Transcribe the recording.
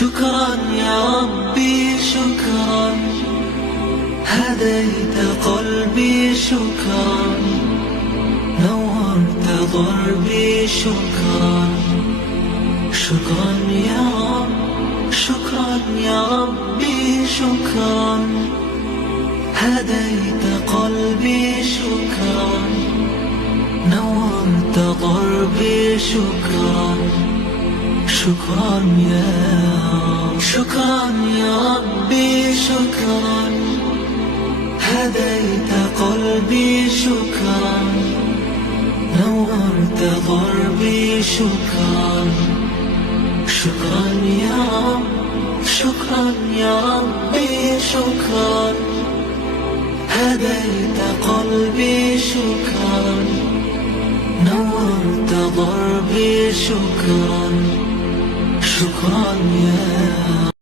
شكرا يا ربي شكرا، هديت قلبي شكرا، نورت ضربي شكرا. شكرا يا رب، شكرا يا ربي شكرا، هديت قلبي شكرا، نورت ضربي شكرا. شكرا يا رب، شكرا يا ربي شكرا، هديت قلبي شكرا، نورت ضربي شكرا. شكرا يا رب، شكرا يا ربي شكرا، هديت قلبي شكرا، نورت ضربي شكرا. شكرا يا